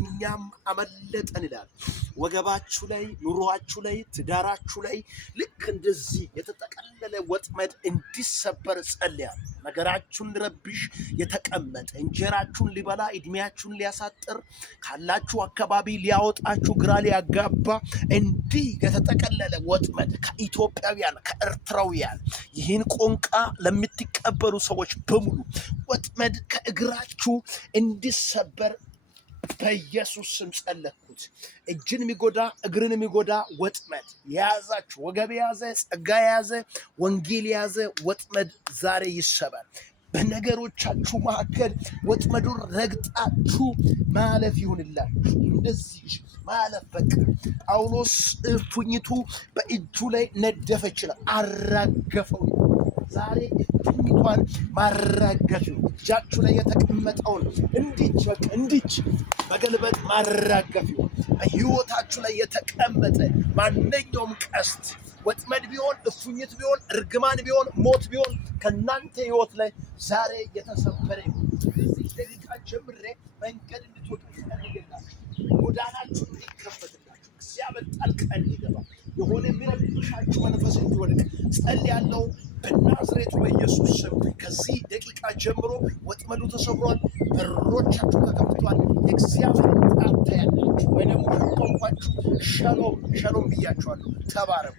እኛም አመለጠን ይላል። ወገባችሁ ላይ፣ ኑሯችሁ ላይ፣ ትዳራችሁ ላይ ልክ እንደዚህ የተጠቀለለ ወጥመድ እንዲሰበር ጸልያለሁ። ነገራችሁን ሊረብሽ የተቀመጠ እንጀራችሁን ሊበላ እድሜያችሁን ሊያሳጥር ካላችሁ አካባቢ ሊያወጣችሁ ግራ ሊያጋባ እንዲህ የተጠቀለለ ወጥመድ ከኢትዮጵያውያን ከኤርትራውያን ይህን ቋንቋ ለምትቀበሉ ሰዎች በሙሉ ወጥመድ ከእግራችሁ እንዲሰበር በኢየሱስ ስም ጸለይኩት። እጅን የሚጎዳ እግርን የሚጎዳ ወጥመድ የያዛችሁ ወገብ የያዘ ጸጋ የያዘ ወንጌል የያዘ ወጥመድ ዛሬ ይሰበር። በነገሮቻችሁ መካከል ወጥመዱን ረግጣችሁ ማለፍ ይሁንላችሁ። እንደዚህ ማለፍ በቃ ጳውሎስ እፉኝቱ በእጁ ላይ ነደፈ ይችላል አራገፈው። ዛሬ እፉኝቷን ማራገፍ ነው። እጃችሁ ላይ የተቀመጠውን እንዲች በቃ እንዲች በገልበጥ ማራገፍ ነው። በሕይወታችሁ ላይ የተቀመጠ ማንኛውም ቀስት ወጥመድ ቢሆን እፉኝት ቢሆን እርግማን ቢሆን ሞት ቢሆን ከናንተ ሕይወት ላይ ዛሬ የተሰበረ እዚህ ደቂቃ ጀምሬ መንገድ እንድትወጡ ፈልግላችሁ፣ ጎዳናችሁ እንዲከፈትላችሁ፣ እግዚአብሔር ጣልቃ እንዲገባ የሆነ የሚረብሻችሁ መንፈስ እንዲወድቅ ጸልያለሁ በናዝሬቱ በኢየሱስ ስም። ከዚህ ደቂቃ ጀምሮ ወጥመዱ ተሰብሯል፣ በሮቻችሁ ተከፍቷል። የእግዚአብሔር ጣልቃ ያላችሁ ወይ ደግሞ ቋንቋችሁ ሻሎም ሻሎም ብያችኋለሁ። ተባረኩ።